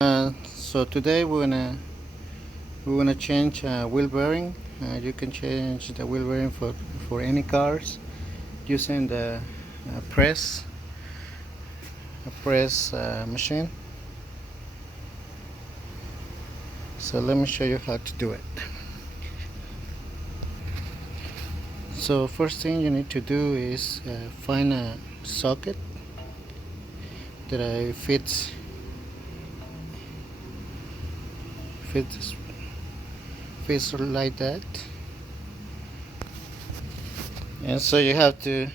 So today we're gonna change wheel bearing. You can change the wheel bearing for any cars using the press machine. So let me show you how to do it. So first thing you need to do is find a socket that fits like that, and so you have to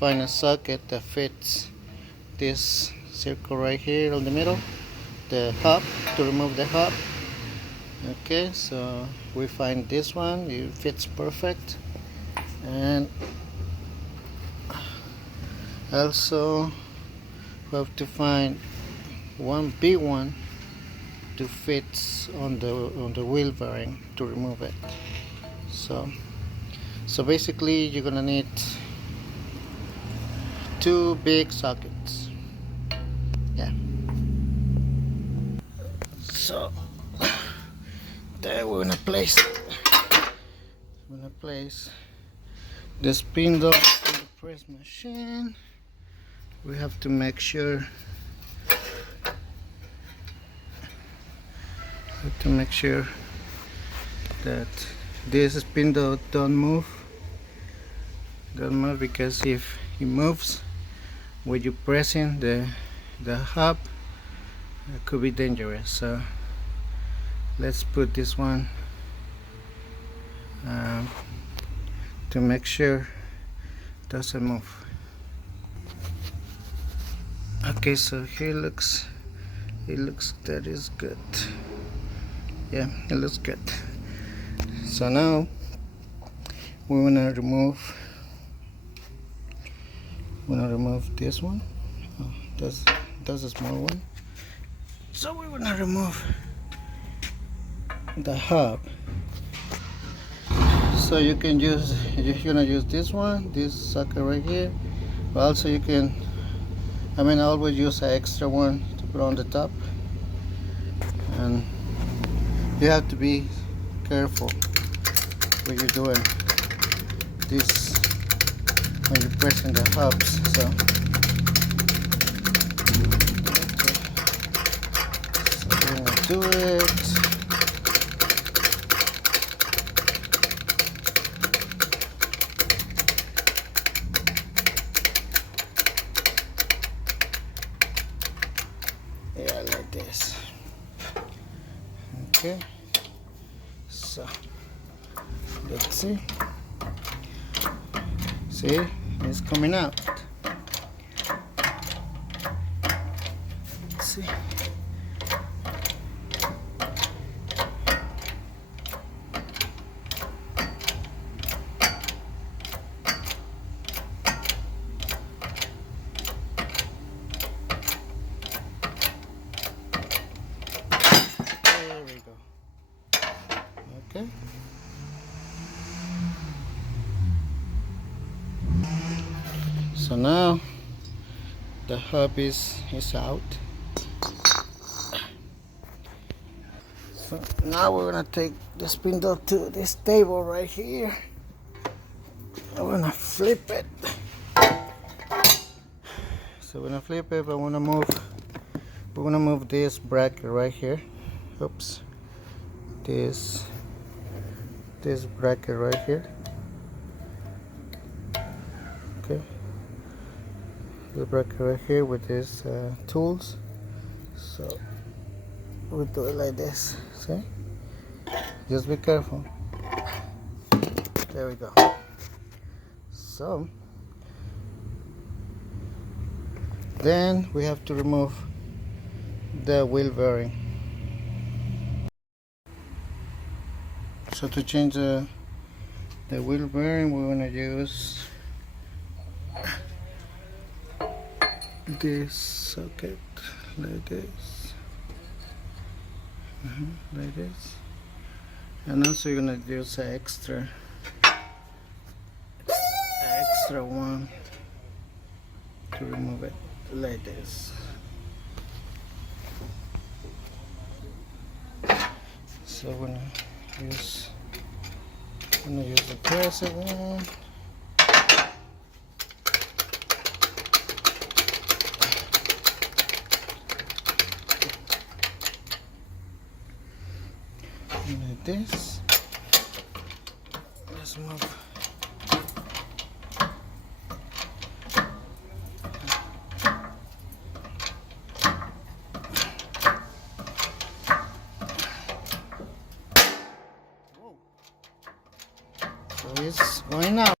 find a socket that fits this circle right here in the middle, the hub, to remove the hub. Okay, so we find this one, it fits perfect. And also we have to find one big one to fit on the wheel bearing to remove it. So basically you're gonna need two big sockets. Yeah. So there we're gonna place the spindle in the press machine. We have to make sure that this spindle don't move, because if it moves when you're pressing the hub, it could be dangerous. So let's put this one to make sure it doesn't move. Okay, so here it looks that is good. Yeah, it looks good. So now we want to remove this one. Oh, that's a small one. So we want to remove the hub. So you can use, if you're gonna use this one, this sucker right here, but also you can, I always use an extra one to put on the top. And you have to be careful when you're doing this, when you're pressing the hubs. So we're gonna do it. Yeah, like this. Okay, so let's see, it's coming out. Let's see. There we go. Okay. So now the hub is out. So now we're gonna take the spindle to this table right here. I'm gonna flip it. So we're gonna flip it, but we're gonna move this bracket right here. Oops. This bracket right here. Okay, the bracket right here with these tools. So we do it like this. See, just be careful. There we go. So then we have to remove the wheel bearing. So to change the wheel bearing, we're gonna use this socket like this, like this, and also you're gonna use an extra one to remove it like this. So I'm gonna use the press again. Like this. Let's move. So it's going out.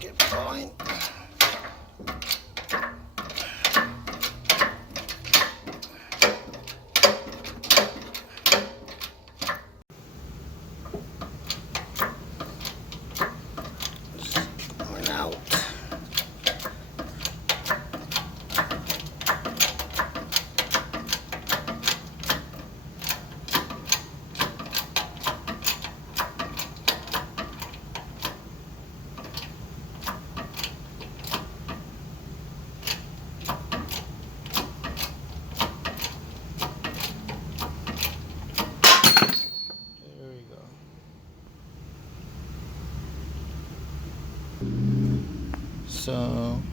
Keep going. Going out.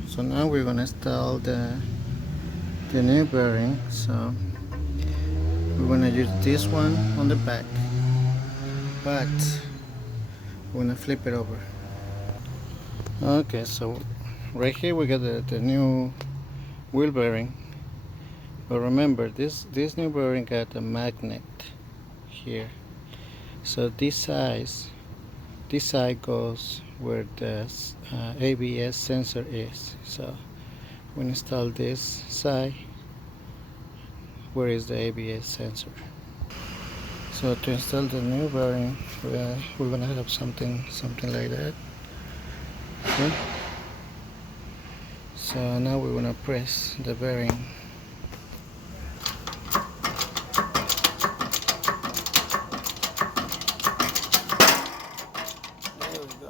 So now we're gonna install the new bearing. So we're gonna use this one on the back, but we're gonna flip it over. Okay, so right here we got the new wheel bearing, but remember this new bearing got a magnet here. So this side goes where the ABS sensor is. So we install this side where is the ABS sensor. So to install the new bearing, we're gonna have something like that. Okay. So now we're gonna press the bearing. There we go.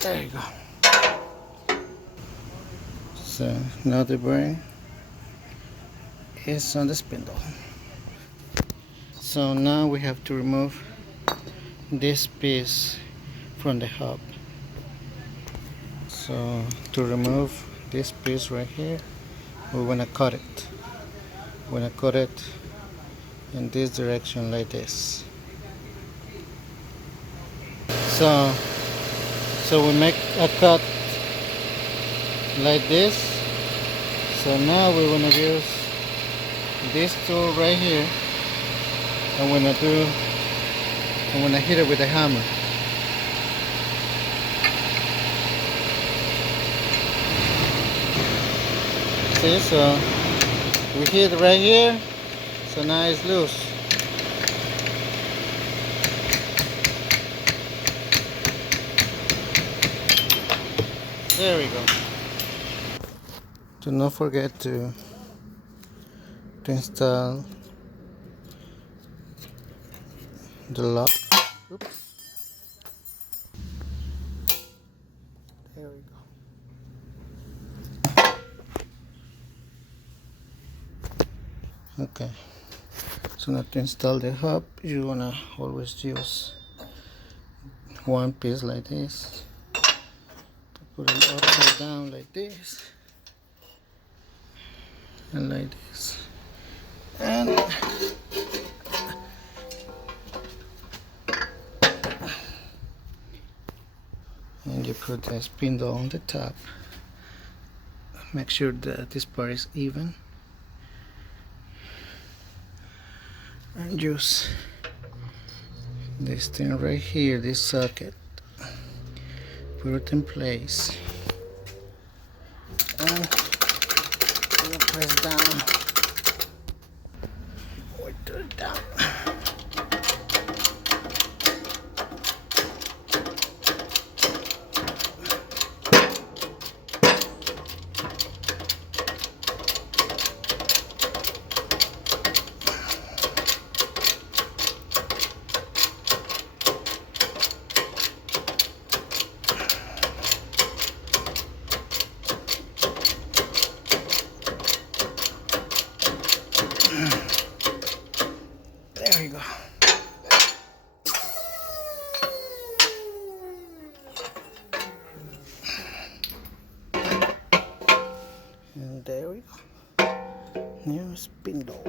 There you go. So now the bearing is on the spindle. So now we have to remove this piece from the hub. So to remove this piece right here, we're gonna cut it. We're gonna cut it in this direction like this. So we make a cut like this. So now we're gonna use this tool right here. I'm gonna hit it with a hammer. See, so we hit right here. So now it's loose. There we go. Do not forget to install the lock. Oops. There we go. Okay. So now to install the hub, you wanna always use one piece like this. Put it upside down like this, and like this, and you put the spindle on the top. Make sure that this part is even, and use this thing right here, this socket. Put it in place and press down or turn it down. spindle.